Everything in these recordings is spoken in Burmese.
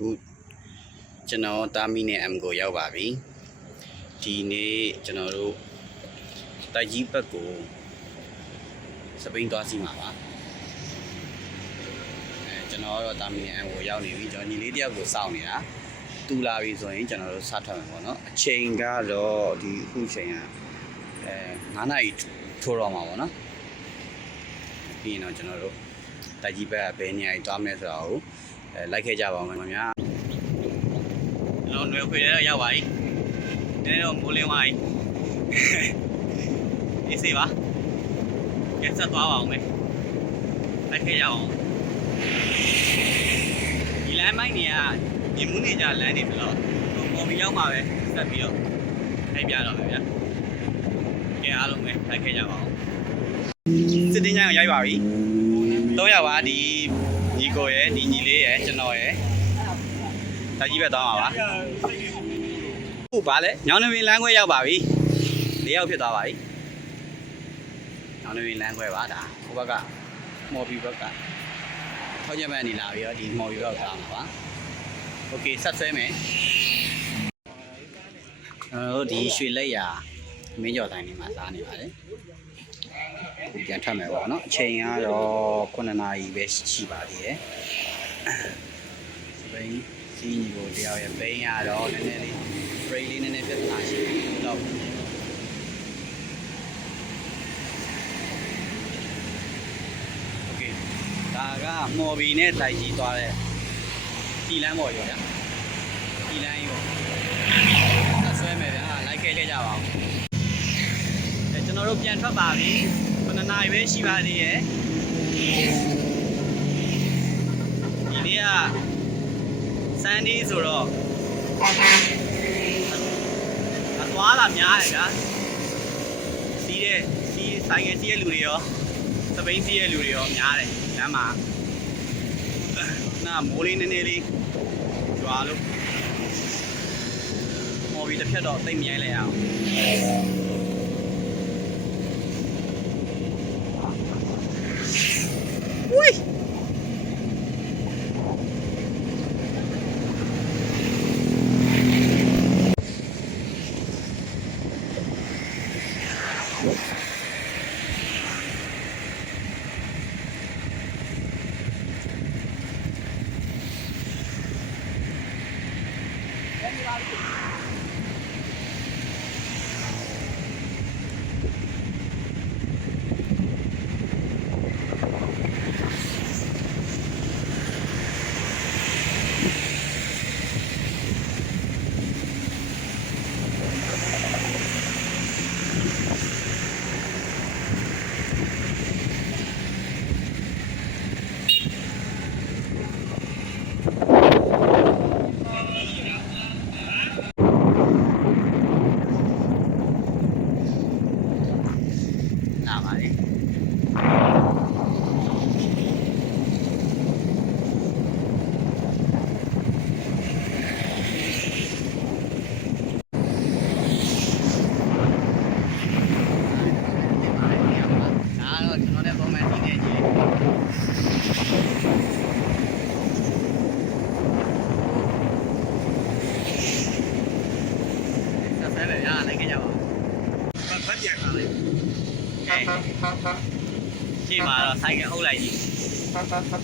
ခုကျွန်တော်တာမီနဲ့ M ကိုရောက်ပါပြီဒီနေ့ကျွန်တော်တို့တိုက်ကြီးဘက်ကိုစပိန်သွားစီမှာပါကျွန်တော်တော့တာမီနဲ့ M ကိုရောက်နေပြီကျွန်တော်ညီလေးတယောက်ကိုစောင့်နေတာတူလာပြီဆိုရင်ကျွန်တော်တို့စထွက်မယ်ပေါ့နော်အချိန်ကတော့ဒီအခုချိန်က9 နာရီထိုးတော့မှာပေါ့နော်ပြီးရင်တော့ကျွန်တော်တို့တိုက်ကြီးဘက်ကဘယ်နေရာကြီးသွားမလဲဆိုတာကိုလိုက်ခဲ့ကြပါဦးမယ်ခင်ဗျာကျွန်တော်ຫນွေခွေထဲတော့ရောက်ပါပြီနည်းနည်းတော့မိုးလင်းသွားပြီအေးစေးပါကဲဆက်သွားပါဦးမယ်လိုက်ခဲ့ကြအောင်ဒီလမ်းမိုင်းတွေကပြင်မှုနေကြလမ်းတွေဆိုတော့ပေါ်ပြီးရောက်မှာပဲဆက်ပြီးတော့ထိုက်ပြတော့မယ်ဗျာကဲအားလုံးပဲလိုက်ခဲ့ကြပါဦးစစ်တင်းချိုင်းကိုရောက်ပါပြီ3ယောက်ပါဒီညီကိုရယ်ဒီညီလေးရယ်ကျွန်တော်ရယ်တာကြီးပဲသွားမှာပါဟုတ်ပါလေညောင်နှမင်းလမ်းခွဲရောက်ပါပြီ4ယောက်ဖြစ်သွားပါပြီညောင်နှမင်းလမ်းခွဲပါဒါဟိုဘက်ကမော်ဘီဘက်ကထောက်ချက်မဲ့နေလာပြီးတော့ဒီမော်ဘီဘက်သွားမှာပါโอเคဆက်ဆွဲမယ်တို့ဒီရွှေလက်ရာမင်းကျော်တိုင်းနေမှာစားနေပါတယ်ပြန်ထွက်မယ်ပေါ့နော်အချိန်ကတော့9 နာရီပဲရှိပါသေးတယ်ဘိန်းစီးညီကိုတယောက်ရဲ့ဘိန်းကတော့နည်းနည်းလေး break လေးနည်းနည်းပြဿနာရှိတယ်တော့โอเคဒါကမော်ဘီနဲ့တိုက်ကြီးသွားတဲ့ဒီလမ်းပေါ်ရောဗျာဒီလမ်းကြီးပေါ့ဆက်ဆွဲမယ်ဗျာလိုက်ခဲ့ကြပါဦးကျွန်တော်တို့ပြန်ထွက်ပါပြီ9 နာရီပဲရှိပါသေးရဲ့ဒီနေ့ကစန်ဒီဆိုတော့အသွားလာများတယ်ဗျာစီးဆိုင်ငယ်စီးရဲ့လူတွေရောစပိန်စီးရဲ့လူတွေရောများတယ်လမ်းမှာနာမိုးလေးနည်းနည်းလေးကျွာလို့မော်ဘီတစ်ဖြတ်တော့သိမ့်မြိုင်းလိုက်အောင်Ui. Chị mà thay cái ô này gì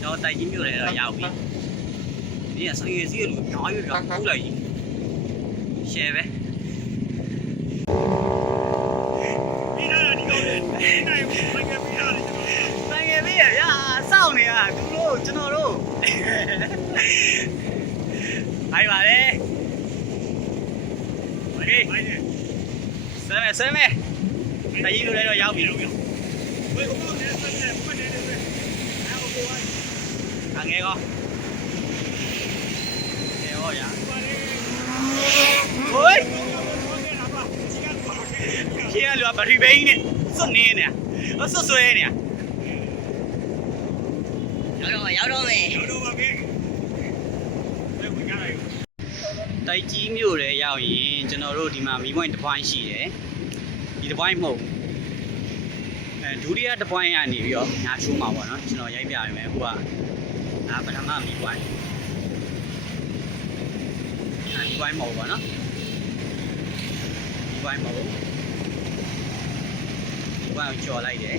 cho tay chín vô này là giàu biết đi là sao nghe xíu được nói với rồi ô này gì xe bé tay nghe biết à sao nè cứ luôn cho nó luôn hay bà đi đi xem mẹ tay chín vô đây rồi giàu biết nghe con nghe rồi vậy ôi kia lừa bà đi bên nè xuất nè nè nó xuất xuê nè giáo đâu mày tay chỉ miêu để giàu gì cho nó rồi thì mà mình muốn tập quay gì đấy thì tập quay màu đủ đi tập quay à nỉ rồi nhà chú màu nó cho nó giấy bìa mày qua ဒါပထမမိပွိုင်း ဒီဘိုင်းမဟုတ်ပါနော်ဒီဘိုင်းမဟုတ်ဒီဘိုင်းကိုကျော်လိုက်တယ်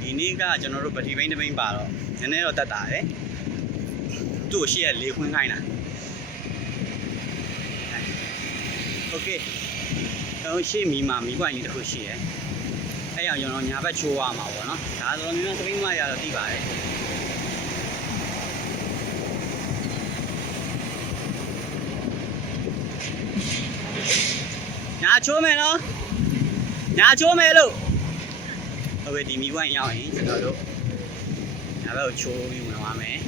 ဒီနေ့ကကျွန်တော်တို့ပတိဘိန်းတစ်ဘိန်းပါတော့နည်းနည်းတော့တက်တာတယ်သူ့ကိုရှေ့ကလေးခွင်းခိုင်းတာโอเคတော့ရှေ့မီမှာမီးပွိုင်လေးတစ်ခုရှိတယ်အဲ့အောင်ကျွန်တော်ညာဘက်ချိုးရမှာပေါ့နော်ဒါဆိုတော့မျိုးသမီးမရတော့သိပါတယ်ညာချိုးမယ်နော်ညာချိုးမယ်လို့ဟုတ်ပြီဒီမီးပွိုင်ရောက်ရင်ကျွန်တော်တို့ညာဘက်ကိုချိုးပြီးဝင်သွားမယ်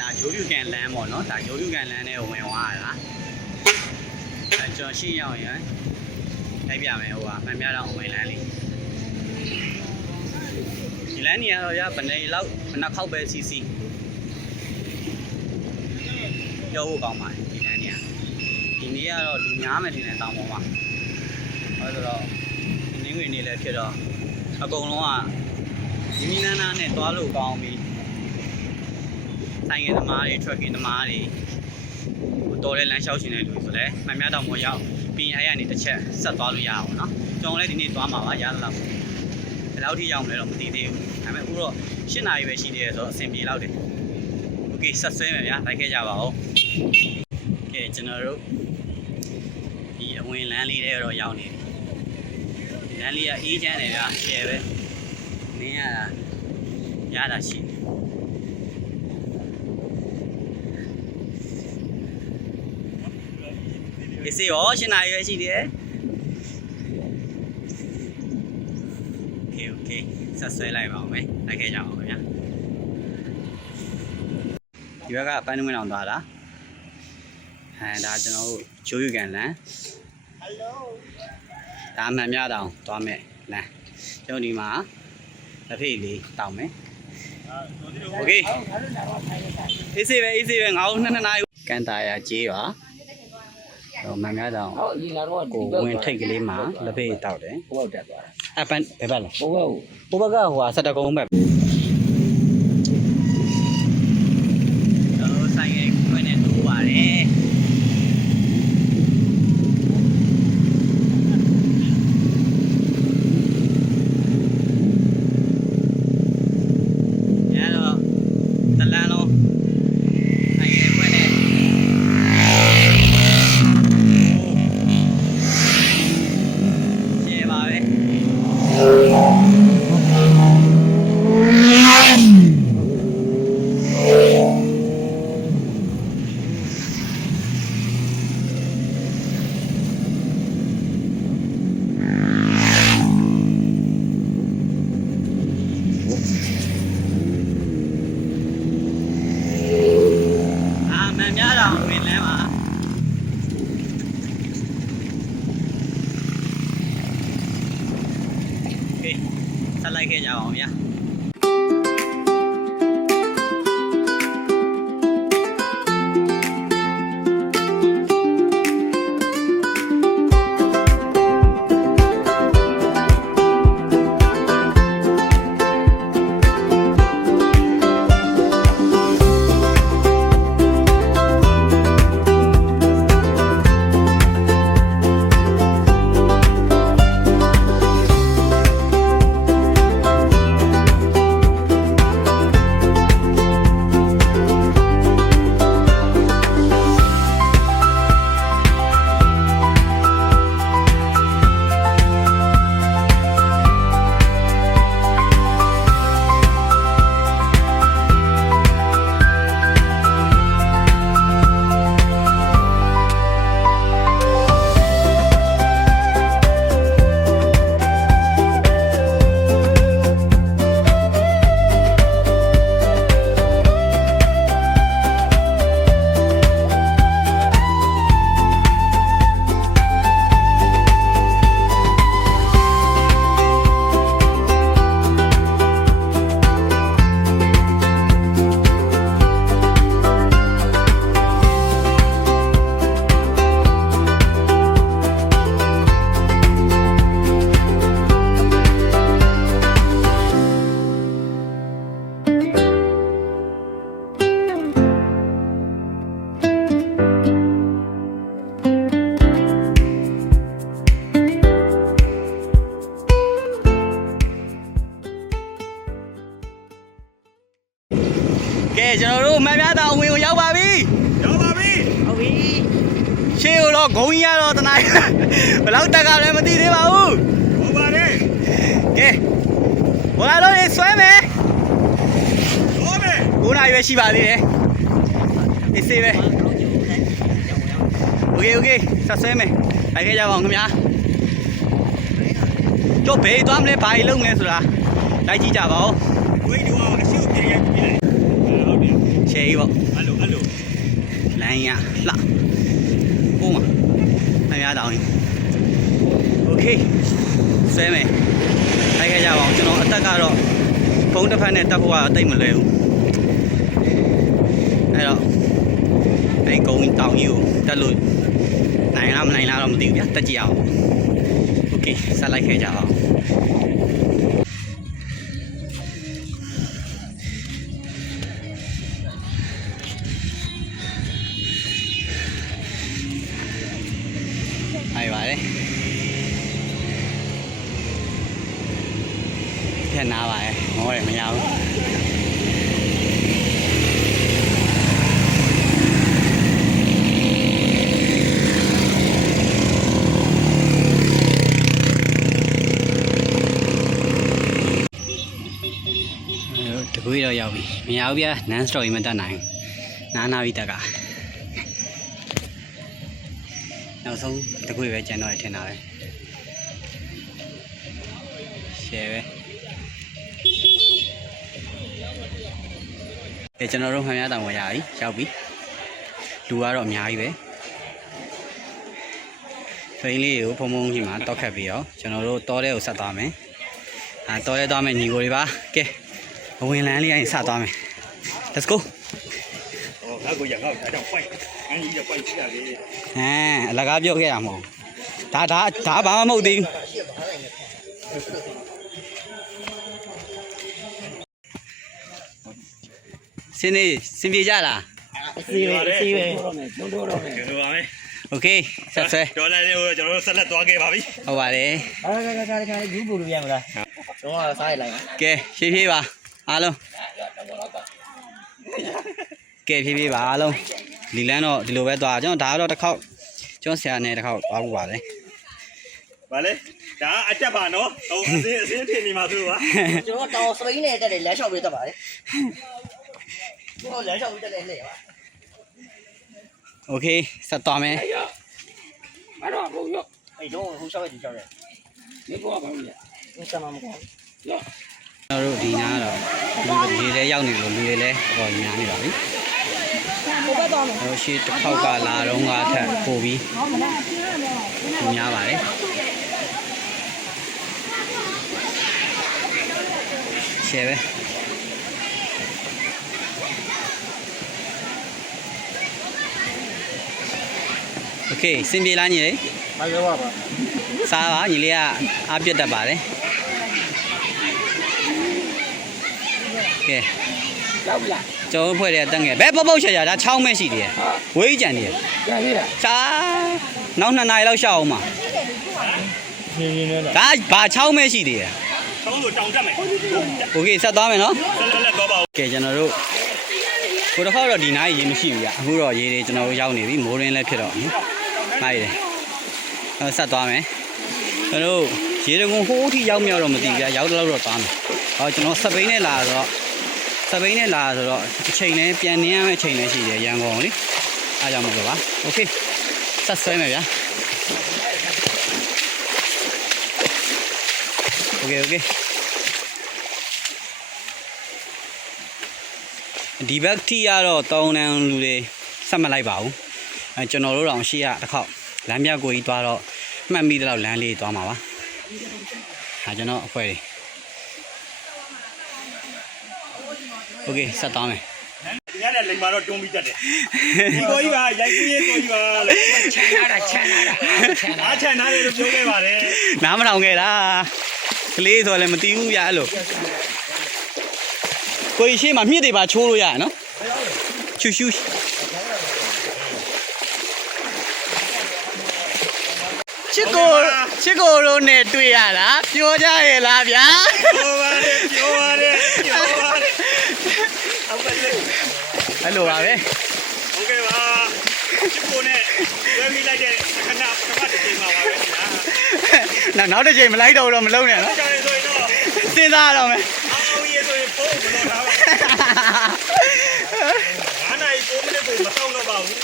ဒါဂျိုးယူကန်လမ်းပေါ့နော်ဒါဂျိုးယူကန်လမ်းနဲ့ဝင်သွားတာအဲကျွန်တော်ရှေ့ရောက်ရင်လိုက်ပြမယ်ဟိုကမှန်ပြတော့ဝင်လမ်းလေးဒီလမ်းနေရတော့ရဘယ်နေလောက်နှစ်ခေါက်ပဲစီစီပြောဖို့ကောင်းပါတယ်ဒီလမ်းနေရဒီနေ့ကတော့လူများမယ်ထင်တယ်တောင်ပေါ်မှာအဲဆိုတော့ဒီနေ့ဝင်နေလဲဖြစ်တော့အကုန်လုံးကဒီမိနန်းနာနဲ့သွားလို့ကောင်းပြီဆိုင်ငယ်သမားတွေ trucking သမားတွေတော်တဲ့လမ်းလျှောက်ရှင်တဲ့လူဆိုလဲမှန်များတောင်ပေါ်ရောက်ပြီးရင်အဲ့ကနေတစ်ချက်ဆက်သွားလို့ရအောင်နော်ကျွန်တော်လည်းဒီနေ့သွားမှာပါရသလောက်ဘယ်လောက်ထိရောက်မလဲတော့မသိသေးဘူးဒါပေမဲ့အခုတော့7 နာရီပဲရှိသေးတယ်ဆိုတော့အဆင်ပြေလောက်တယ်โอเคဆက်ဆွဲမယ်ဗျာလိုက်ခဲ့ကြပါဦးကဲကျွန်တော်တို့ဒီအဝင်လမ်းလေးတွေတော့ရောက်နေပြီလမ်းလေးကအေးချမ်းတယ်ဗျာရှယ်ပဲနင်းရတာရှိတယ်ဒီစီရောရှင်းနိုင်ရွေးရှိတယ်โอเคဆက်ဆွဲလိုက်ပါဦးမယ်လိုက်ခဲ့ကြအောင်ခင်ဗျာဒီဘက်ကပန်းနွေးအောင်သွားတာဒါကျွန်တော်တို့ချိုးယူကန်လမ်းဒါမှန်များတောင်သွားမယ်လမ်းကျွန်တော်ဒီမှာလက်ဖေးလေးတောင်းမယ်โอเคအေးစေးပဲငါတို့2 နာရီကန်တာရကြေးပါတော့မှန်များတောင်ကိုဝင်ထိတ်ကလေးမှာလက်ဖေးတောက်တယ်ဟိုဘက်တက်သွားတာအပန်းဘယ်ဘက်လဲဟိုဘက်ကဟိုဟာ7 ကုန်းဘက်တော့ဆိုင်ရဲ့ခွင်းနဲ့တိုးပါတယ်ဆက်လိုက်ခဲ့ကြအောင်ဗျာ ကျွန်တော်တို့မှန်ပြတာအဝင်ကိုရောက်ပါပြီဟုတ်ပြီရှေ့တော့ဂုံကြီးရတော့တနားဘယ်လောက်တက်ကလည်းမသိသေးပါဘူးဟုတ်ပါတယ်ကဲဘောလာတော့ဆွဲမယ်ဟုတ်မယ်9နာရီပဲရှိပါသေးတယ်အေးစေးပဲโอเคဆက်ဆွဲမယ်လိုက်ခဲ့ကြပါအောင်ခင်ဗျာကျုပ်ဘေးသွားမလဲဘာကြီးလုံးမလဲဆိုတာလိုက်ကြည့်ကြပါဦးဝိတ်တော့အရှိကိုပြန်ရိုက်ကြည့်လိုက်ဟုတ်တယ်ရှေးပေါ့အဲ့လိုလိုင်းရလှကိုမခင်ဗျာတောင်းโอเคဆွဲမယ်လိုက်ခဲ့ကြပါအောင်ကျွန်တော်အသက်ကတော့ဖုန်းတစ်ဖက်နဲ့တက်ဖို့ကတိတ်မလွယ်ဘူးအဲ့တော့အဲ့ကုန်းတောင်ကြီးကိုတက်လို့နိုင်လားမနိုင်လားတော့မသိဘူးဗျာတက်ကြည့်အောင်โอเคဆက်လိုက်ခဲ့ကြပါအောင်အဲ့ပါတယ်ဖြတ်နားပါတယ်မောတယ်မရဘူးတကွေးတော့ရောက်ပြီမရဘူးဗျာ non story မတက်နိုင်နာပြီးတက်ကနောက်ဆုံးတကွေးပဲကျန်တော့ရထင်တာပဲရှယ်ပဲကျွန်တော်တို့မှန်များတောင်ဝင်ရပြီရောက်ပြီလူကတော့အများကြီးပဲဖိန်းလေးကိုဖုံဖုံကြီးမှာတောက်ခတ်ပြီးတော့ကျွန်တော်တို့တောထဲကိုဆက်သွားမယ်တောထဲသွားမယ်ညီကိုတွေပါကဲအဝင်လန်းလေးရင်ဆက်သွားမယ် let's go ငါကိုရငါ့ကိုဒါကြောင့်ပိုက်ငန်းကြီးရပိုက်ရှိရလေအလကားပြောခဲ့ရမဟုတ်ဒါဘာမှမဟုတ်သေးဘူးစင်ပြေကြလားစီပဲတော့တော့ပါမယ်โอเคဆက်ဆွဲတော်လိုက်လေးကိုကျွန်တော်တို့ဆက်လက်သွားခဲ့ပါပြီဟုတ်ပါတယ်ခါဂူးပို့လို့ရမလားတော့စားရလိုက်ကဲဖြည်းပါအားလုံးကဲဖြည်းပါအားလုံးလီလန်းတော့ဒီလိုပဲသွားကျွန်တော်ဒါကတော့တစ်ခေါက်ကျွန်တော်ဆရာနဲ့တစ်ခေါက်သွားဖို့ပါတယ်ဗာလေဒါအတက်ပါနော်ဟိုအစင်းထင်နေမှာသူကကျွန်တော်တောင်စပိန်နဲ့တက်တယ်လမ်းလျှောက်ပေးတတ်ပါတယ်ကျွန်တော်လမ်းလျှောက်ပေးတက်တယ်လှည့်ပါโอเคဆက်သွားမယ်ဘာတော့ဘုံရောအဲ့တော့ဟိုလျှောက်ရဒီလျှောက်ရဒီဘောကဘာလို့လဲစမ်းမကောရောကျွန်တော်တို့ဒီနားတော့ဒီလေးရောက်နေလို့လူတွေလည်းဟောညာနေပါပြီဟိုဘက်သွားမယ်ဟိုရှေ့တစ်ခေါက်ကလာတော့ငါထက်ပို့ပြီးညာပါတယ်ရှယ်ပဲโอเคစင်ပြေလားညီလေးမပြောပါဘူးစားပါညီလေးကအားပြတ်တတ်ပါတယ်ကဲရောက်ပြီလားကျော်ဖွဲ့တဲ့တက်ငယ်ဘယ်ပုတ်ချာဒါချောင်းမဲ့ရှိတယ်ဝေးကြံတယ်ရသေးလားစားနောက်2နာရီလောက်ရှောက်အောင်ပါရင်းနဲ့ဒါဘာချောင်းမဲ့ရှိသေးတယ်ချောင်းလို့တောင်တက်မယ်โอเคဆက်သွားမယ်နော်လက်သွားပါဦးကဲကျွန်တော်တို့ကိုတစ်ခါတော့ဒီနားရေမရှိဘူးဗျအခုတော့ရေတွေကျွန်တော်တို့ရောက်နေပြီမိုးရင်းလည်းဖြစ်တော့မှားရတယ်ဆက်သွားမယ်ကျွန်တော်တို့ရေတကုံဟိုးထိရောက်မြောက်တော့မသိဘူးဗျရောက်တော့သွားမယ်ကျွန်တော်စပိန်နဲ့လာတော့ဆိုတော့အချိန်လည်းပြန်နေရမယ့်အချိန်လည်းရှိတယ်ရန်ကုန်လေအားကြောင့်မလို့ပါโอเคဆက်ဆွဲမယ်ဗျာโอเคဒီဘက်ထိရတော့တောင်းတန်းလူတွေဆက်မလိုက်ပါဘူးကျွန်တော်တို့တော့ရှေ့ကတစ်ခေါက်လမ်းပြကိုကြီးသွားတော့မှတ်မိတဲ့လောက်လမ်းလေးသွားမှာပါကျွန်တော်အဖွဲတွေโอเคဆက်သွားမယ်ဒီကနေ့လိမ်မာတော့တွန်းပြီးတက်တယ်ဒီကိုကြီးကရိုက်ကြီးရေးကိုကြီးကလို့ချန်လာတာချန်လာတယ်လို့ပြောခဲ့ပါတယ်နားမထောင်ခဲ့တာကလေးဆိုလည်းမတီးဘူးဗျာအဲ့လိုကိုကြီးရှေ့မှာမြစ်တွေပါချိုးလို့ရရနော်ချူချူချစ်ကိုတို့နဲ့တွေ့ရတာပြောကြရဲ့လားဗျာပြောပါတယ် အဲ့လိုပါပဲ โอเคပါချစ်ကိုနဲ့ဝယ်မိလိုက်တဲ့ခဏပထမတစ်ချိန်မှာပါပဲခင်ဗျာ နောက်တစ်ချိန်မလိုက်တော့မလုံးနဲ့နော် ကြောင်ရဆိုရင်တော့ စဉ်းစားရတော့မယ် အောင်ရဆိုရင်ဖုန်းမလို့ထားပါ9 နာရီ9 မိနစ်ကိုမဆောင်တော့ပါဘူး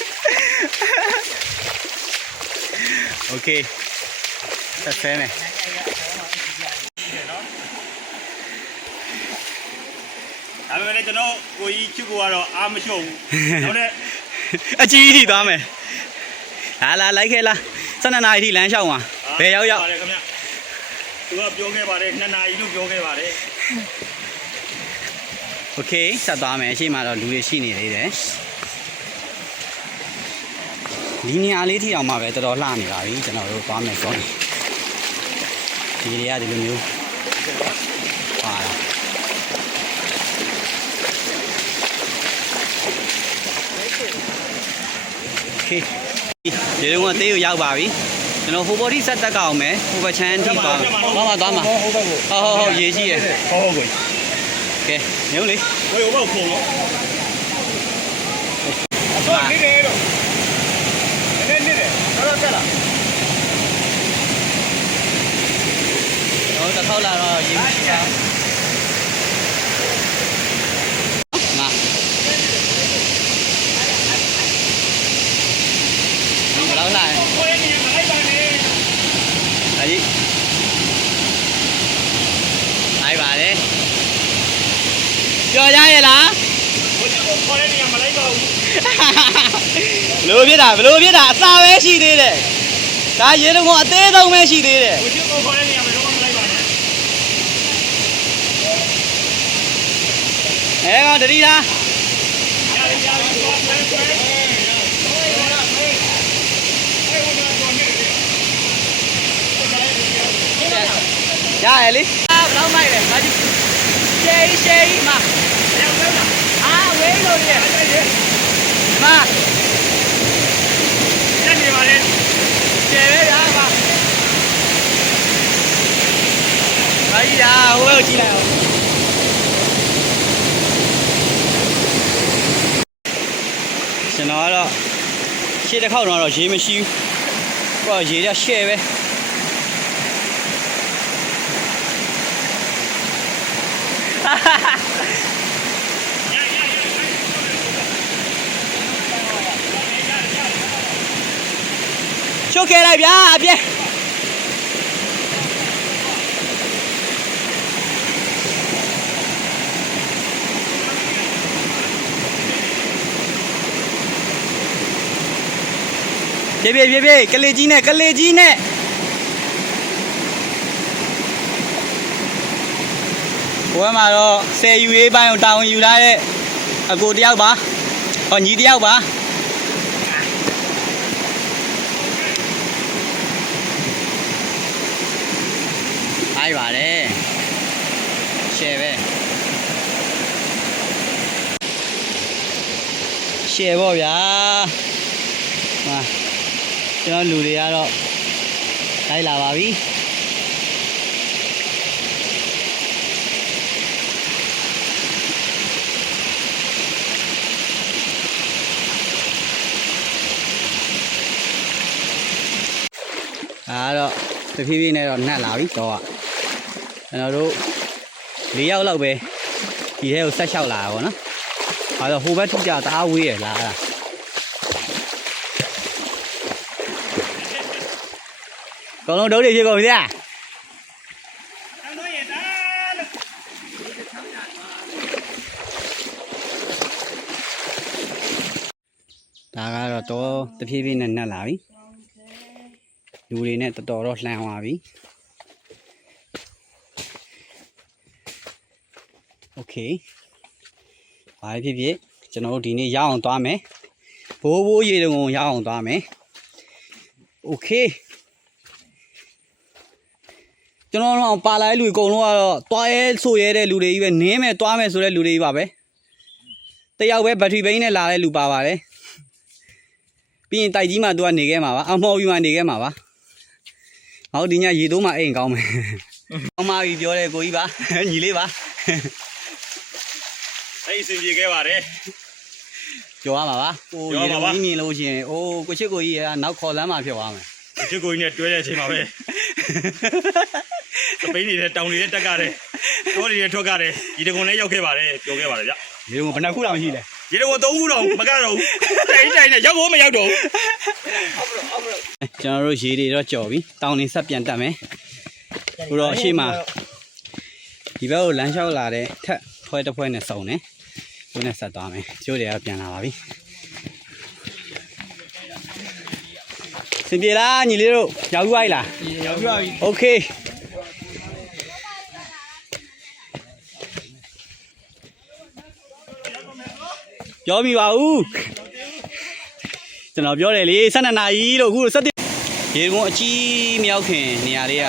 โอเคဆက်ဆဲမယ် ဒါပေမဲ့လည်းကျွန်တော်ကိုကြီးချစ်ကိုကတော့အားမလျှော့ဘူးနောက်တဲ့ အကြီးကြီးသွားမယ်လာလိုက်ခဲ့လား12နာရီထိလမ်းလျှောက်မှာဘယ်ရောက် ပါတယ်ခင်ဗျသူကပြောခဲ့ပါတယ်2 နာရီလို့ပြောခဲ့ပါတယ် โอเคဆက်သွားမယ်အရှိမတော့လူတွေရှိနေသေးတယ်ဒီနေရာလေးထိအောင်မှပဲတော်တော်လှနေပါပြီကျွန်တော်တို့သွားမယ်ဆိုရင်ဒီတွေကဒီလိုမျိုးဟာโอเคဒီလိုကသေးကိုရောက်ပါပြီကျွန်တော်ဟိုဘော်ဒီဆက်တက်ကောင်မယ်ဟိုဘချမ်းထိသွားမှာသွားမှာဟုတ်ရေးရှိရယ် ဟုတ်ကို ကဲမျိုးလေ ဝေးဘောခုံတော့အစောနေတယ်တော့နေတယ်တော့တက်လာ တော့တစ်ခေါက်လာတော့ရေးမရှိပါဘူးငါဘယ်လောက်လာလဲ ကိုယ်နေမလိုက်ပါနဲ့ ဒါကြီးလိုက်ပါလေကြော်ရရဲ့လား ကိုချစ်ကိုခေါ်တဲ့နေရာမလိုက်ပါဘူး ဘလို့ဖြစ်တာအစာပဲရှိသေးတယ်ဒါရေတုံကအသေးဆုံးပဲရှိသေးတယ် ကိုချစ်ကိုခေါ်တဲ့နေရာမတော့မလိုက်ပါနဲ့ အဲကောင်တတိထား ရတယ်တော့ဆွဲဆွဲရရလေဘယ်လောက်မိုက်လဲမကြီးရှေးမဝေးလို့ရမ ညနေပါလေ ကျဲပဲဗျာပါကြီးဒါဟိုဘက်ကိုကြည့်လိုက်အောင်ကျွန်တော်ကတော့ရှေ့တစ်ခေါက်တော့ရေမရှိဘူးကိုကရေရရှဲပဲချုပ်ခဲ့လိုက်ဗျာအပြည့်ပြေကလေးကြီးနဲ့ဘဝမှာတော့ဆယ်ယူရေးပိုင်းကိုတာဝန်ယူထားတဲ့အကိုတယောက်ပါဟောညီတယောက်ပါအားပါတယ်ရှယ်ပဲရှယ်ပေါ့ဗျာဟာကျွန်တော်လူတွေကတော့လိုက်လာပါပြီအဲ့တော့တဖြည်းဖြည်းနဲ့တော့နှက်လာပြီတော့ကျွန်တော်တို့၄ယောက်လောက်ပဲဒီထဲကိုဆက်လျှောက်လာတာပေါ့နော်အဲ့တော့ဟိုဘက်ထိကြတအားဝေးရလားအဲ့ဒါကောင်းလုံးဒုတ်တွေဖြစ်ကုန်ပြီလား အတော့ရတာလို့ ဒါကတော့တဖြည်းဖြည်းနဲ့နှက်လာပြီလူတွေနဲ့တော်တော်တော့လှမ်းသွားပြီโอเคဘာဖြစ်ဖြစ်ကျွန်တော်တို့ဒီနေ့ရအောင်သွားမယ်ဘိုးရေတုံကိုရအောင်သွားမယ်โอเคကျွန်တော်တို့ပါလာတဲ့လူအကုန်လုံးကတော့သွားရဲဆိုရဲတဲ့လူတွေကြီးပဲနင်းမယ်သွားမယ်ဆိုတဲ့လူတွေကြီးပါပဲတယောက်ပဲဘက်ထရီဘိန်းနဲ့လာတဲ့လူပါပါတယ်ပြီးရင်တိုက်ကြီးမှာသူကနေခဲ့မှာပါအမော်ပြီးမှနေခဲ့မှာပါဟောဒီညရေတိုးမှအိမ်ကောင်းမယ်ကောင်းပါပြီပြောတယ်ကိုကြီးပါညီလေးပါ အဲ့အစီပြေခဲ့ပါတယ် ကျော်ရမှာပါဟိုရေလုံးကြီးမြင်လို့ရှိရင်အိုးကိုချစ်ကိုကြီးကနောက်ခေါ်လမ်းမှာဖြစ်သွားမယ် ချစ်ကိုကြီးနဲ့တွဲတဲ့အချိန်မှာပဲစပိန်နေတဲ့တောင်နေတဲ့တက်ကြတယ်တိုးနေတဲ့ထွက်ကြတယ်ဒီတကုံလည်းရောက်ခဲ့ပါတယ်ပြောခဲ့ပါတယ်ဗျ ရေလုံးကဘယ်နှခုတောင်ရှိလဲ ဒီတကုံ3ခုတော့မကတော့ဘူးတိုင်နဲ့ရောက်ဖို့မရောက်တော့ဘူး ကျွန်တော်တို့ရေတွေတော့ကြော်ပြီတောင်နေဆက်ပြန်တက်မယ်ဟိုတော့အရှိမဒီဘက်ကိုလမ်းလျှောက်လာတဲ့ထက်ဖွဲတစ်ဖွဲနဲ့စုံတယ်သူနဲ့ဆက်သွားမယ်ကျိုးတွေကပြန်လာပါပြီစင်ပြေလားညီလေးတို့ရောက်ပြီလားရောက်ပြီโอเคပြောမိပါဦးကျွန်တော်ပြောတယ်လေ12နာရီလို့အခု17ရေကုန်းအကြီးမရောက်ခင်နေရာလေးက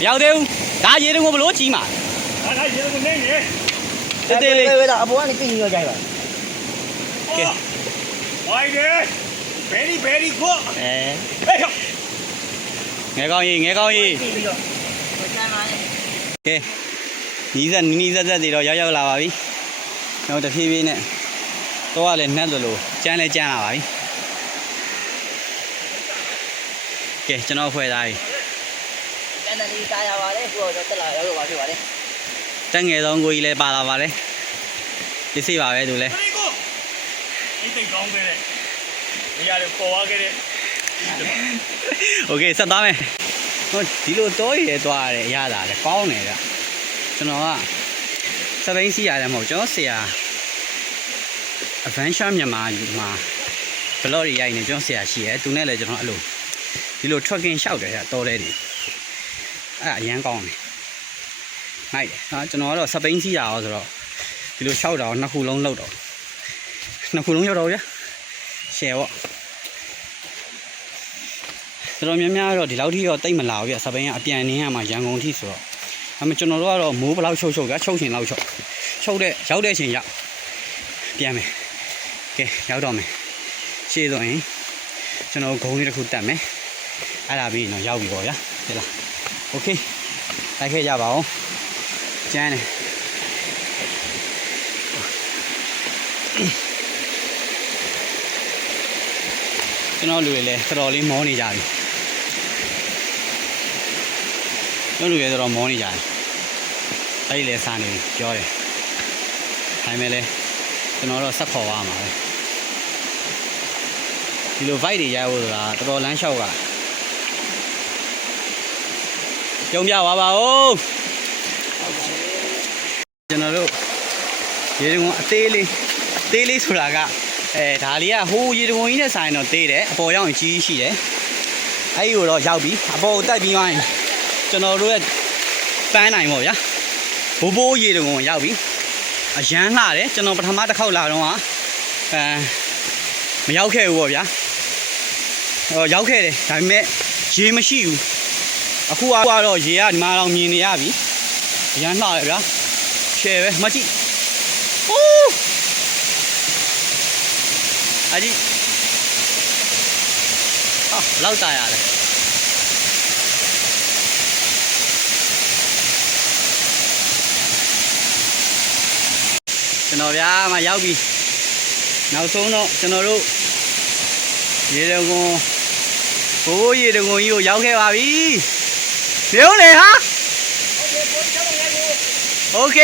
မရောက်သေးဘူးဒါရေကုန်းဘလို့ကြီးမှာ ဒါရေကုန်နေနေ တေးလေး ဝေးတာအပေါ်ကနေပြင်ရောကြိုက်ပါ ကဲဝိုင်းတယ် very good ဟေး ငယ်ကောင်းကြီး ပြင်ပြီးတော့ကျန်ပါလေ ကဲနီးစက်တွေတော့ရောက်လာပါပြီတော့တဖြည်းဖြည်းနဲ့တော့လည်းနှက်လို့ကျန်းလာပါပြီကဲကျွန်တော်ဖွဲ့သားပြီ ကျန်တယ်ဒီတာရပါလေကိုတော့တက်လာရောက်ပါဖြစ်ပါလေ တက်ငယ်ဆုံးကိုကြီးလည်းပါလာပါလေပစ္စည်းပါပဲသူလည်း very good ဒီတိတ်ကောင်းခဲ့တဲ့နေရာတွေပေါ်သွားခဲ့တဲ့ โอเคဆက်သွားမယ်ဟိုဒီလိုတော့ရဲသွားရတယ်ရတာလေကောင်းတယ်ဗျကျွန်တော်ကစပိန်စီရတယ်မဟုတ်ကျွန်တော်ဆရာ adventure မြန်မာမှာ blog တွေရိုက်နေကျွန်တော်ဆရာရှိရဲသူနဲ့လည်းကျွန်တော်အဲ့လိုဒီလို trucking ရှောက်တယ်ဗျတော်တယ်ဒီအဲ့အရန်ကောင်းတယ်နိုင်တယ်ဟာကျွန်တော်ကတော့စပိန်စီရအောင်ဆိုတော့ဒီလိုရှောက်တာကိုနှစ်ခုလုံးလောက်တော့နှစ်ခုလုံးရောက်တော့ဗျရှယ်ပေါ့တော်တော်များများတော့ဒီလောက်ထိတော့တိတ်မလာဘူးဗျစပိန်ကအပြန်နေရမှာရန်ကုန်ထိဆိုတော့ဒါပေမဲ့ကျွန်တော်တို့ကတော့မိုးဘလောက်ချုပ်ဗျချုပ်ရှင်လောက်ချုပ်တဲ့ရောက်တဲ့အချိန်ရောက်ပြန်မယ်ကဲရောက်တော့မယ်ရှေ့ဆိုရင်ကျွန်တော်ဂုံလေးတစ်ခုတက်မယ်အဲ့ဒါပြီးရင်တော့ရောက်ပြီပေါ့ဗျာဟုတ်လားโอเคလိုက်ခဲ့ကြပါဦးကျန်းတယ်ကျွန်တော်လူတွေလည်းတော်တော်လေးမောနေကြပြီကျွန်တော်လူတွေတော်တော်မောနေကြတယ်အဲ့ဒီလေစားနေပြီပြောတယ်ဒါပေမဲ့လည်းကျွန်တော်တော့ဆက်ခေါ်သွားမှာပဲဒီလို vibe တွေရိုက်ဖို့ဆိုတာတော်တော်လမ်းလျှောက်ကပြုံးပြပါပါဦးကျွန်တော်တို့ရေကုန်းအသေးလေးဆိုတာကဒါလေးကဟိုးရေကုန်းကြီးနဲ့ဆိုင်တော့သေးတယ်အပေါ်ရောက်ရင်ကြီးရှိတယ်အဲ့ဒီကိုတော့ရောက်ပြီအပေါ်ကိုတက်ပြီးသွားရင်ကျွန်တော်တို့ရဲ့ပန်းနိုင်ပေါ့ဗျာဘိုးရေကုန်းရောက်ပြီအရန်လှတယ်ကျွန်တော်ပထမတစ်ခေါက်လာတော့မရောက်ခဲ့ဘူးပေါ့ဗျာရောက်ခဲ့တယ်ဒါပေမဲ့ရေမရှိဘူးအခုကတော့ရေကဒီမှာတော့မြင်နေရပြီအရန်လှတယ်ဗျာရှယ်ပဲမကြည့်အိုးအကြီးဟာလောက်တာရတယ်ကျွန်တော်ဗျာမရောက်ပြီနောက်ဆုံးတော့ကျွန်တော်တို့ရေတကုန်းဘိုးရေတကုန်းကြီးကိုရောက်ခဲ့ပါပြီနေဦးလေဟာโอเค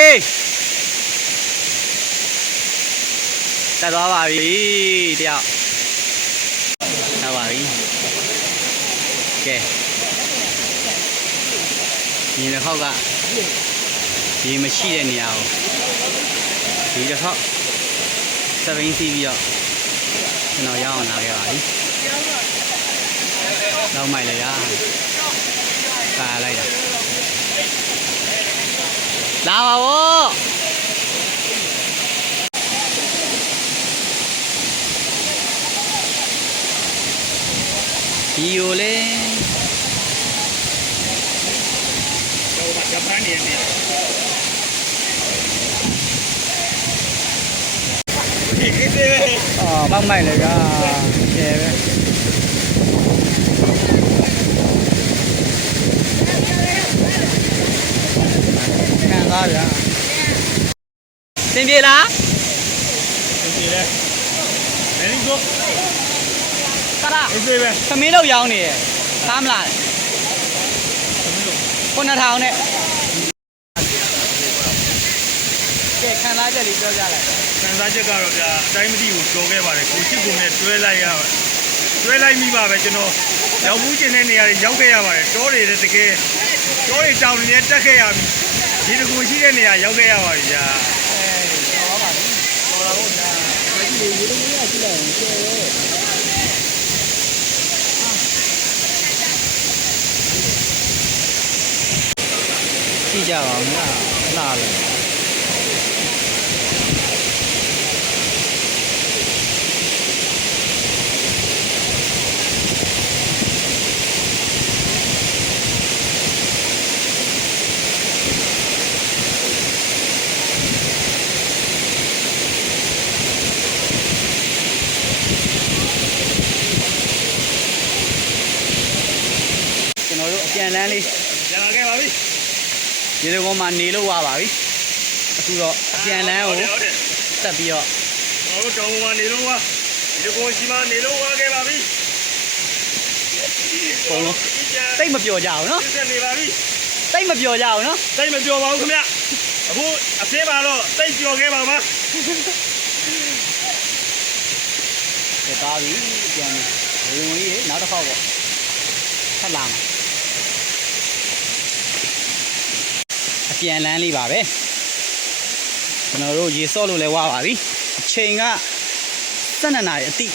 တက်သွားပါပြီတယောက်တက်ပါပြီကဲဒီတစ်ခေါက်ကရေမရှိတဲ့နေရာကိုဒီတစ်ခေါက်စပိန်စီးပြီးတော့ကျွန်တော်ရောက်အောင်လာခဲ့ပါပြီတော့မိုက်လေရပါလိုက်တာလာပါဘောဒီကိုလေ တော့ဂျပန်နေနေဒီစေပဲ အော်ပေါက်မိုက်လေကကျဲပဲခံစားဗျာစင်ပြေလား ဒီလေ တော့ ကရာ အေးစေးပဲ သမင်းတော့ရောင်းနေတယ်သားမလား9000နဲ့ကဲခံစားချက်လေးပြောကြလိုက် စံစားချက်ကတော့ဗျာအတိုင်းမသိဘူးကြော်ခဲ့ပါတယ်ကိုချစ်ကုန်နဲ့တွဲလိုက်ရပါတွဲလိုက်မိပါပဲကျွန်တော်ရောက်ဘူးကျင်တဲ့နေရာတွေရောက်ခဲ့ရပါတယ်တောတွေတကယ်တောတွေတောင်တွေတက်ခဲ့ရပြီဒီတကူရှိတဲ့နေရာရောက်ခဲ့ရပါပြီဗျာ တော်ပါပါပြီတော်လာဖို့ညာဒီလိုရေလုံးကြီးကရှိလိုက်ရင်ကျေရောကြည့်ကြပါဦးငါလာလေကျွန်တော်တို့အပြန်လန်းလေး ရလာခဲ့ပါပြီ ဒီလိုကောင်မှနေလို့ရပါပြီအခုတော့အပြန်လန်းကို ဟုတ်တယ် တက်ပြီးတော့ ကျွန်တော်တို့တောင်ပေါ်မှာနေလို့ဝါဒီကိုရှိမှနေလို့ဝါခဲ့ပါပြီ ပုံလုံးတိတ်မပြောကြအောင်နော် ဆက်နေပါပြီ တိတ်မပြောကြအောင်နော် တိတ်မပြောပါဘူးခင်ဗျအခုအသေးပါတော့တိတ်ပြောခဲ့ပါမှာ ဒါသားပြီပြန်ပြီဝင်ဝင်ကြီးနောက်တစ်ခေါက်ပေါ့ထပ်လာမှာအပြန်လန်းလေးပါပဲကျွန်တော်တို့ရေစော့လို့လဲဝါပါပြီအချိန်က12နာရီအတိ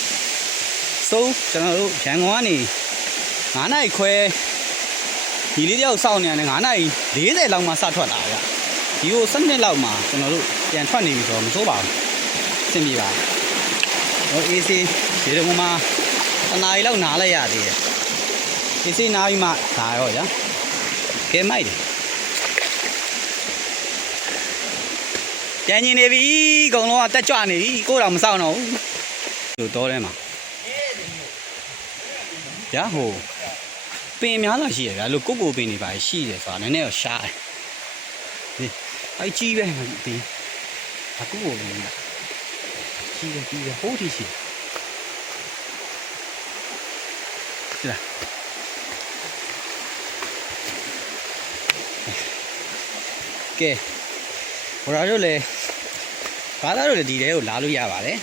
စိုးကျွန်တော်တို့ရန်ကုန်ကနေ9နာရီခွဲဒီလေးတယောက်စောင့်နေရတယ်9နာရီ40လောက်မှစထွက်လာကြဒီကို7လောက်မှကျွန်တော်တို့ပြန်ထွက်နေပြီဆိုတော့မစိုးပါဘူးအဆင်ပြေပါဟို AC ဒီလိုမှတနားရီလောက်နားလိုက်ရသေးတယ် AC နားပြီးမှဒါရောဗျာကဲမိုက်တယ်ပြန်ញင်နေပြီအကုန်လုံးကတက်ကြွနေပြီကိုယ်တော့မစောင့်တော့ဘူးသူတော့ထဲမှာဗျာဟိုပင်များလာရှိရဗျာလို့ကိုပင်နေပါရှိတယ်ဆိုတာနည်းနည်းတော့ရှားတယ်ဒီအဲ့ကြီးပဲဒီအခုကိုပင်ကြီးပဲဟိုးတီရှိတယ်ကဲဟိုရာတို့လေဘာသာတို့လေဒီတဲကိုလာလို့ရပါတယ်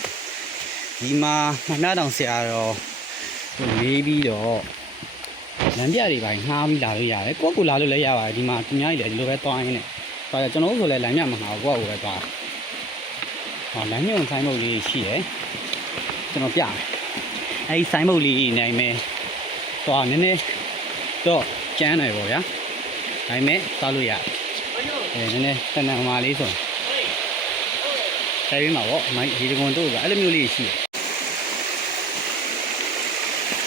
ဒီမှာမနှတောင်ဆရာတော်မေးပြီးတော့လမ်းပြတွေပိုင်းငှားပြီးလာလို့ရတယ်ကိုယ့်ကိုလာလို့လည်းရပါတယ်ဒီမှာသူများကြီးလည်းဒီလိုပဲတွားရင်းနဲ့ဒါကြောင့်ကျွန်တော်တို့ဆိုလည်းလမ်းပြမငှားဘူးကိုယ့်ကိုပဲတွားဟောလမ်းညွန်ဆိုင်ဘုတ်လေးရှိတယ်ကျွန်တော်ပြမယ်အဲဒီဆိုင်ဘုတ်လေးနိုင်မယ်တွားနည်းနည်းတော့ကျန်းတယ်ပေါ့ဗျာနိုင်မယ်တွားလို့ရတယ်နည်းနည်းတဏ္ဍာမာလေးဆိုတိုင်းမှာပေါ့မိုင်းဒီကွန်တို့ကအဲ့လိုမျိုးလေးရှိတယ်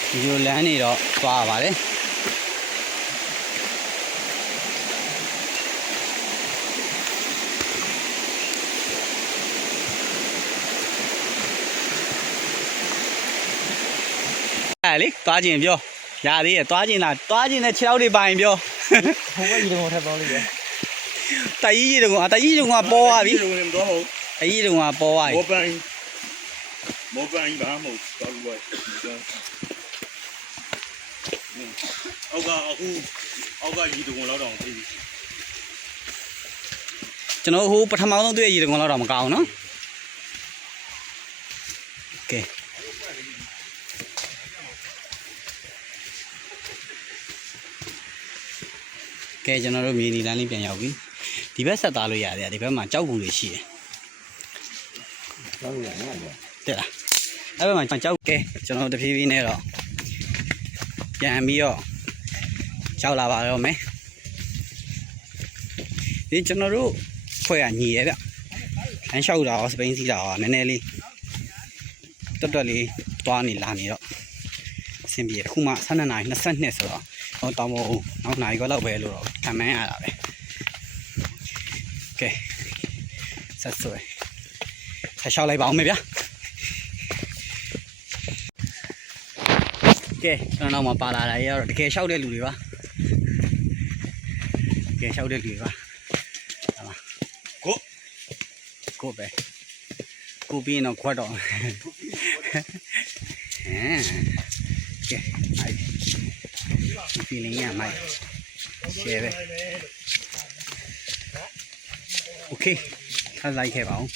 ဒီလိုလမ်းနေတော့သွားပါတယ်အဲ့လေသွားခြင်းပြောရသေးရဲ့သွားခြင်းလားသွားခြင်းနဲ့ခြေထောက်တွေပိုင်ပြောဟိုဘက်ဒီကောင်ထပ်ပေါင်းလေးပဲတိုင်ကြီးတုံကပေါ်သွားပြီ ဒီလိုလည်းမတော်ဘူး အကြီးတုံကပေါ်သွားပြီ မောပန်ဘာမဟုတ်တော်ဘူးပဲအောက်ကအခုအောက်ကကြီးတုံလောက်တော့သိပြီ ကျွန်တော်ဟိုပထမဆုံးတွေ့ရည်တကောင်တော့မကောင်းနော်ကဲကျွန်တော်တို့မြေနီလန်းလေးပြန်ရောက်ပြီဒီဘက်ဆက်သားလို့ရတယ်ဒီဘက်မှာကြောက်ဘူးတွေရှိတယ်ကြောက်ရနော်တဲ့လားအဲ့ဘက်မှာကြောက်ကဲကျွန်တော်တဖြည်းဖြည်းနဲ့တော့ပြန်ပြီးတော့ရောက်လာပါတော့မယ်ဒီကျွန်တော်တို့ဖွဲ့ကညီရဲဗျလမ်းလျှောက်တာရောစပိန်စီးတာရောနည်းနည်းလေးတွတ်လေးသွားနေလာနေတော့အဆင်ပြေတယ်အခုမှ12နာရီ22ဆိုတော့ဟောတောင်းမဟုတ်နောက်နိုင်ခွဲလောက်ပဲလို့တော့ခံမှန်းရတာပဲကဲဆက်ဆွဲဆက်လျှောက်လိုက်ပါအောင်မေဗျာကဲကျွန်တော်နောက်မှာပါလာတာရတော့တကယ်လျှောက်တဲ့လူတွေပါတကယ်လျှောက်တဲ့လူတွေပါဟာပါကိုပဲကိုပြီးရင်တော့ခွတ်တော့ ကဲမိုက် feeling ရမိုက် share ပဲ okay ထားလိုက်ခဲ့ပါဦး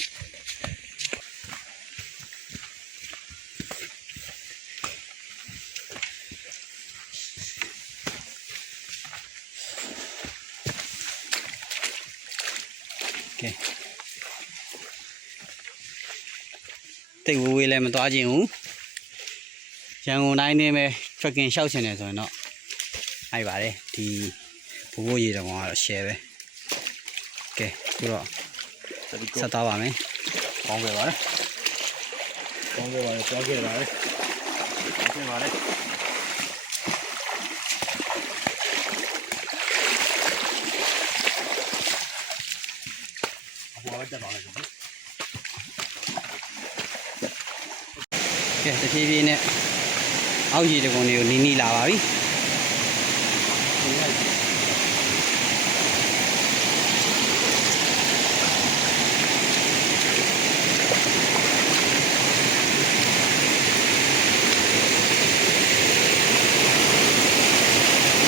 တိတ်ဝေးဝေးလည်းမသွားခြင်းဘူးရန်ကုန်တိုင်းနဲ့ပဲ trekking ရှောက်ချင်တယ်ဆိုရင်တော့အဲ့ပါတယ်ဒီဘိုးဘိုးရေတော်ကတော့ share ပဲကဲခုတော့ဆက်သွားပါမယ်ကောင်းခဲ့ပါတယ်ကောင်းခဲ့ပါတယ်ကြောက်ခဲ့ပါတယ်ကြောက်ခဲ့ပါတယ်ဘောတက်ပါလိုက်ကဲတဖြည်းဖြည်းနဲ့အောက်ရေတကုံတွေကိုနီးနီးလာပါပြီ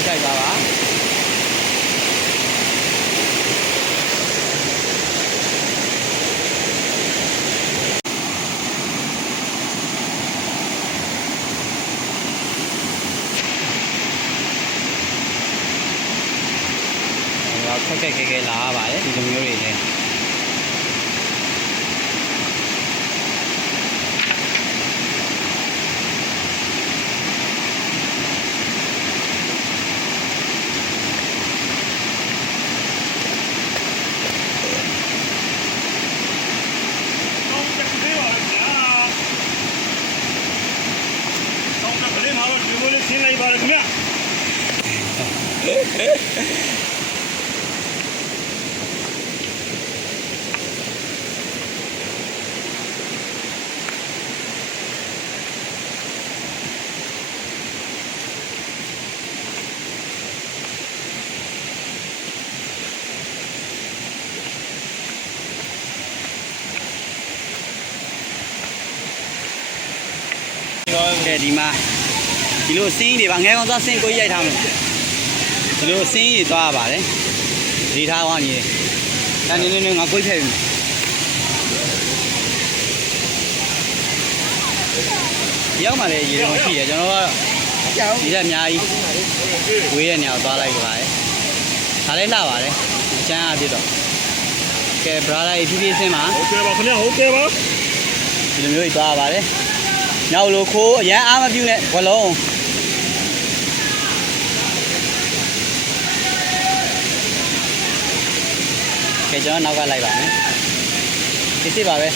တိုက်ပါပါခက်ခဲလာရပါတယ်ဒီလိုမျိုးတွေလည်းကဲဒီမှာဒီလိုစင်းတွေပါငဲကောင်သွားစင်းကိုရိုက်ထားမယ်ဒီလိုစင်းတွေသွားရပါတယ်ဒီထားဝါညီတယ်နေငါကိုဖက်ပြီရောက်မှလည်းရေတော့ရှိတယ်ကျွန်တော်ကတော့ဒီကအများကြီးဝေးတဲ့နေရာကိုသွားလိုက်ပါတယ်ဒါလည်းလှပါတယ်အချမ်းအပြည့်တော့ကဲ brother ဖြည်းဖြည်းစင်းပါဟုတ်ကဲ့ပါခင်ဗျာဟုတ်ကဲ့ပါဒီလိုမျိုးကြီးသွားရပါတယ်ညောက်လို့ခိုးအရန်အားမပြုနဲ့ဘလုံးကဲကျွန်တော်နောက်ကလိုက်ပါမယ်ဒီစစ်ပါပဲ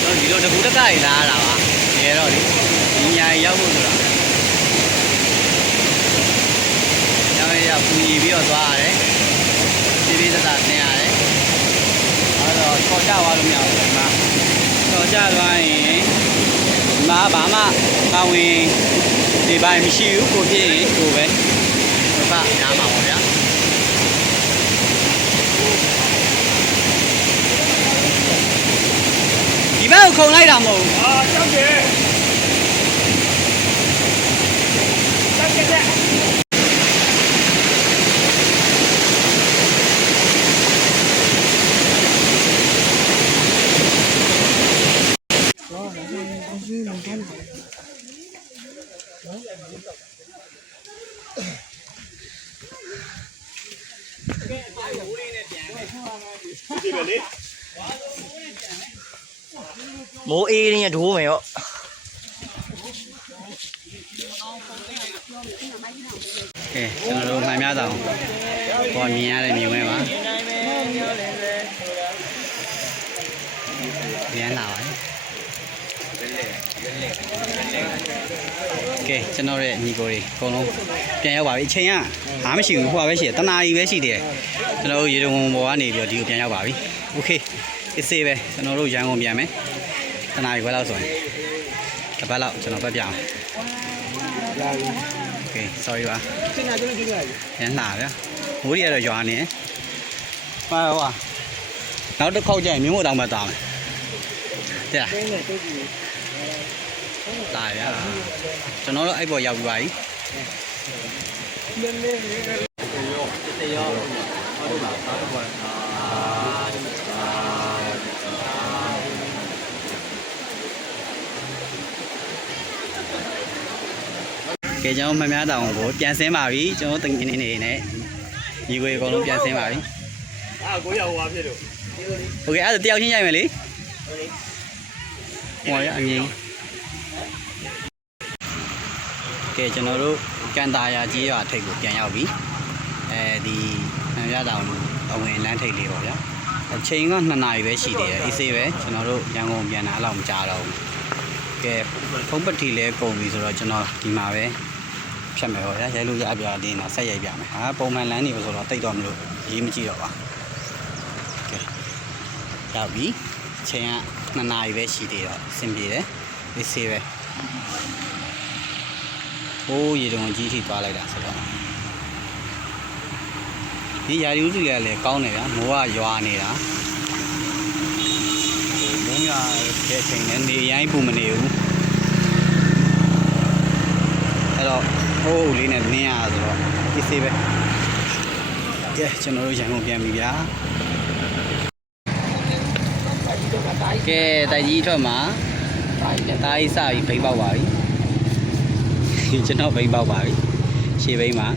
ကျွန်တော်ဒီလိုတကူတကကြီးလာရတာပါငယ်တော့လေဒီညာရောက်ဖို့ဆိုတာညောင်ရပူညီပြီးတော့သွားရတယ်ပြေးပြေးသက်သာဆင်းရတယ်အဲ့တော့ချော်ကြသွားလို့မရဘူးဒီမှာတော့ကြသွားရင်ဒီမှာဘာမှပါဝင်ဒီပိုင်းမရှိဘူးကိုဖြစ်ရင်ကိုပဲဘုရားနားမှာပါဗျာဒီဘက်ကိုခုံလိုက်တာမဟုတ်ဘူးကြောက်တယ်မိုးအေးရင်းဒိုးမယ်ရောကဲကျွန်တော်တို့မှန်များတောင်ပေါ်မြင်ရတဲ့မြင်ဝဲပါပြန်လာပါကဲကျွန်တော်ရဲ့ညီကိုတွေအကုန်လုံးပြန်ရောက်ပါပြီအချိန်ကဘာမှမရှိဘူးဟိုပါပဲရှိတယ်တနာရီပဲရှိတယ်ကျွန်တော်တို့ရေတုံပေါ်ကနေပြီးတော့ဒီကိုပြန်ရောက်ပါပြီโอเคအစ်စေးပဲကျွန်တော်တို့ရန်ကုန်ပြန်မယ်တနာရီခွဲလောက်ဆိုရင်တစ်ပတ်လောက်ကျွန်တော်ပတ်ပြအောင်โอเค sorry ပါစဉ်းစားကြည့်ကြည့်လိုက်ရန်လာဗျာမိုးရီကတော့ရွာနေဟာနောက်တစ်ခေါက်ကျရင်မြို့မို့တောင်မှတာမယ် တဲ့ တင်းနဲ့တိတ်ကြီး လာဗျာကျွန်တော်တို့အဲ့ပေါ်ရောက်ပြီးပါပြီ လေးလေးလေးရောဟုတ်ပါဘာလို့ပါ ကဲကျွန်တော်မများတောင်ကိုပြန်ဆင်းပါပြီကျွန်တော်တင်နေနေနဲ့ညီကိုအကုန်လုံးပြန်ဆင်းပါပြီ ကိုရောက်သွားဖြစ်လို့ โอเคအဲ့ဒါတယောက်ချင်းရိုက်မယ်လေဟောရအမြင်ကဲကျွန်တော်တို့ကန်တာယာကြီးရွာထိပ်ကိုပြန်ရောက်ပြီအဲဒီမများတောင်အဝင်လမ်းထိပ်လေးပေါ့ဗျာအချိန်က2နာရီပဲရှိသေးတယ်အေးဆေးပဲကျွန်တော်တို့ရန်ကုန်ပြန်တာအဲ့လောက်မကြာတော့ဘူးကဲဖုံးပတိလဲကုန်ပြီဆိုတော့ကျွန်တော်ဒီမှာပဲဖြတ်မယ်ပေါ့ဗျာရိုက်လို့ရပြတင်းတော့ဆက်ရိုက်ပြမယ်ဟာပုံမှန်လမ်းနေပဲဆိုတော့တိတ်တော့မလို့ရေးမကြည့်တော့ပါကဲရောက်ပြီအချိန်က2နာရီပဲရှိသေးတော့အဆင်ပြေတယ်အေးဆေးပဲဟိုးရေတုံကြီးထိသွားလိုက်တာဆိုတော့ဒီရာဒီဥတီလည်းကောင်းတယ်ဗျာမိုးကရွာနေတာဟိုမိုးရတဲ့အချိန်နဲ့နေရိုင်းပူမနေဘူးအဲ့တော့ဟိုးလေးနဲ့နင်းရဆိုတော့ဒီစေးပဲကဲကျွန်တော်တို့ရန်ကုန်ပြန်ပြီဗျာကဲတိုက်ကြီးထွက်မှာတားကြီးစပြီးဘိန်းပေါက်ပါပြီကျွန်တော်ဘိန်းပေါက်ပါပြီရှေ့ဘိန်းမှာ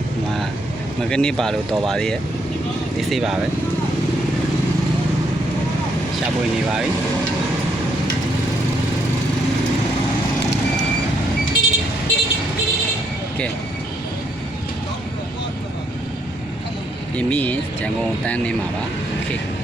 မကနစ်ပါလို့တော်ပါသေးရဲ့ဒီစေးပါပဲရှာပွေနေပါပြီကဲပြင်ပြီးရင်ရန်ကုန်တန်းနေမှာပါโอเค